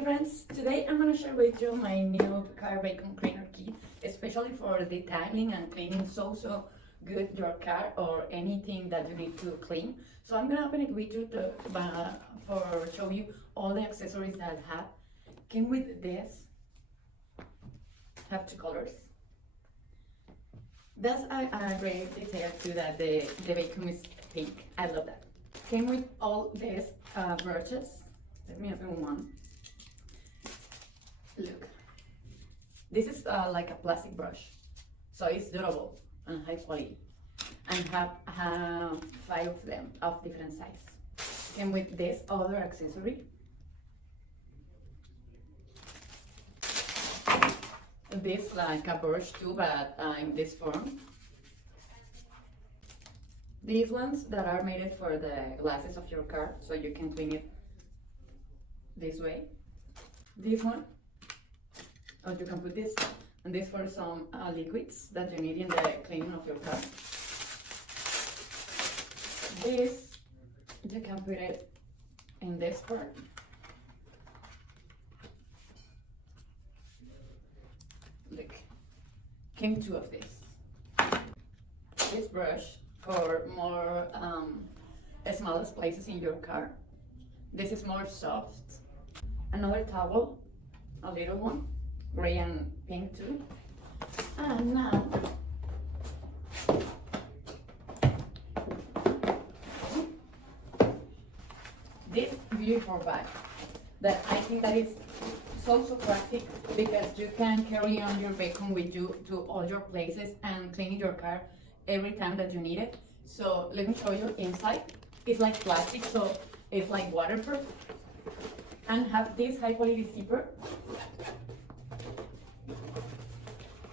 Hi friends, today I'm going to share with you my new car vacuum cleaner kit, especially for detailing and cleaning so good your car or anything that you need to clean. So I'm going to open it with you for show you all the accessories that I have. Came with this, have two colors. That's a great detail too, that the vacuum is pink. I love that. Came with all these brushes. Let me open one. Look, this is like a plastic brush, so it's durable and high quality, and have 5 of them of different size. Came with this other accessory. This like a brush too, but in this form. These ones that are made for the glasses of your car, so you can clean it this way. This one, or you can put this, and this for some liquids that you need in the cleaning of your car. This, you can put it in this part. Look, came 2 of this. This brush for more smallest places in your car. This is more soft. Another towel, a little one, gray and pink too. And now this beautiful bag that I think that is so practical, because you can carry on your vacuum with you to all your places and cleaning your car every time that you need it. So let me show you inside. It's like plastic, so it's like waterproof, and have this high quality zipper.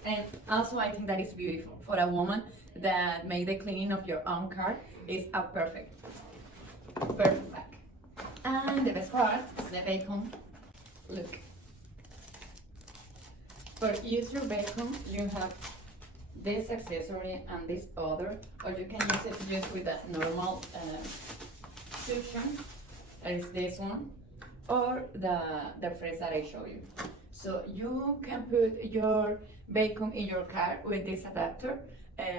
And also I think that is beautiful for a woman that make the cleaning of your own car. Is a perfect bag. And the best part is the vacuum. Look, for use your vacuum you have this accessory and this other, or you can use it just with a normal suction. There is this one, or the phrase that I show you. So you can put your vacuum in your car with this adapter,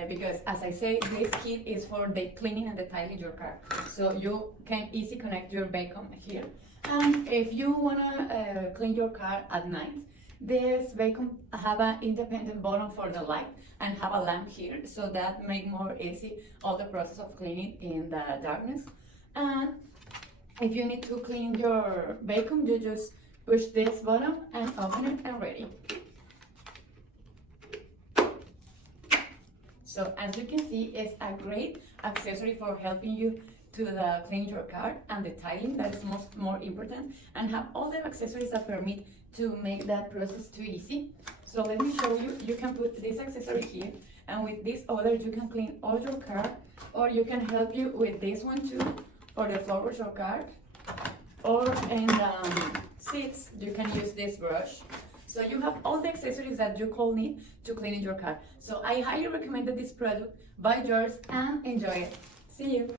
because as I say, this kit is for the cleaning and detailing your car. So you can easily connect your vacuum here. And if you wanna clean your car at night, this vacuum have an independent button for the light and have a lamp here, so that make more easy all the process of cleaning in the darkness. And if you need to clean your vacuum, you just push this button and open it and ready. So as you can see, it's a great accessory for helping you to clean your car and the tiling. That is more important, and have all the accessories that permit to make that process too easy. So let me show you. You can put this accessory here, and with this other you can clean all your car, or you can help you with this one too, for the floor of your car, or in seats you can use this brush. So you have all the accessories that you could need to clean your car. So I highly recommend this product. Buy yours and enjoy it. See you.